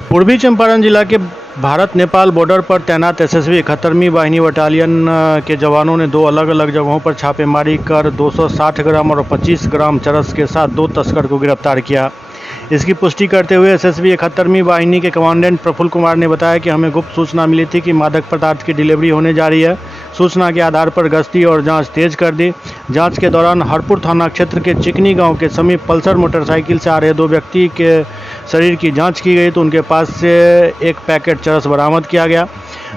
पूर्वी चंपारण जिला के भारत नेपाल बॉर्डर पर तैनात एसएसबी 71वीं वाहिनी बटालियन के जवानों ने दो अलग अलग जगहों पर छापेमारी कर 260 ग्राम और 25 ग्राम चरस के साथ दो तस्कर को गिरफ्तार किया। इसकी पुष्टि करते हुए एसएसबी 71वीं वाहिनी के कमांडेंट प्रफुल्ल कुमार ने बताया कि हमें गुप्त सूचना मिली थी कि मादक पदार्थ की डिलीवरी होने जा रही है। सूचना के आधार पर गश्ती और जांच तेज कर दी। जांच के दौरान हरपुर थाना क्षेत्र के चिकनी गांव के समीप पल्सर मोटरसाइकिल से आ रहे दो व्यक्ति के शरीर की जांच की गई तो उनके पास से एक पैकेट चरस बरामद किया गया।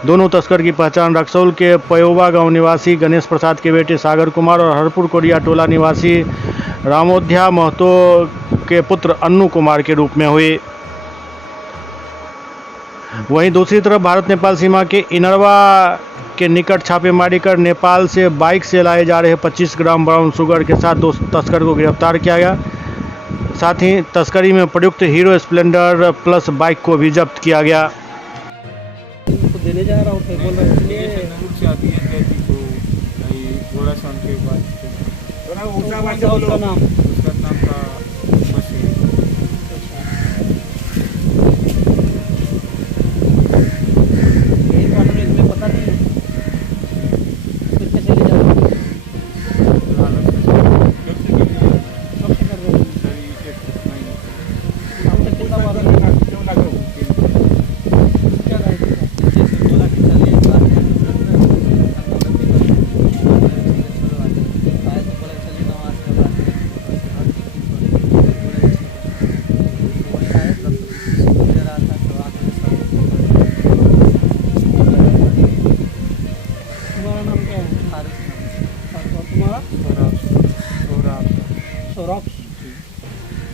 दोनों तस्कर की पहचान रक्सौल के पयोवा गांव निवासी गणेश प्रसाद के बेटे सागर कुमार और हरपुर कोरिया टोला निवासी रामोध्या महतो के पुत्र अन्नू कुमार के रूप में हुई। वहीं दूसरी तरफ भारत नेपाल सीमा के इनरवा के निकट छापेमारी कर नेपाल से बाइक से लाए जा रहे 25 ग्राम ब्राउन शुगर के साथ दो तस्कर को गिरफ्तार किया गया। साथ ही तस्करी में प्रयुक्त हीरो स्प्लेंडर प्लस बाइक को भी जब्त किया गया। देने जा रहा हूँ बोल रहा है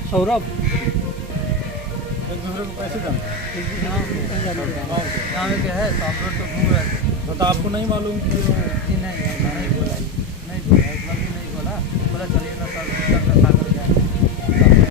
सौरभ एक दूसरे को कैसे जानते गाँव में क्या है तो हम लोग तो घूम रहे थे तो आपको नहीं मालूम कि नहीं बोला एक बार भी नहीं बोला चलिए ना सर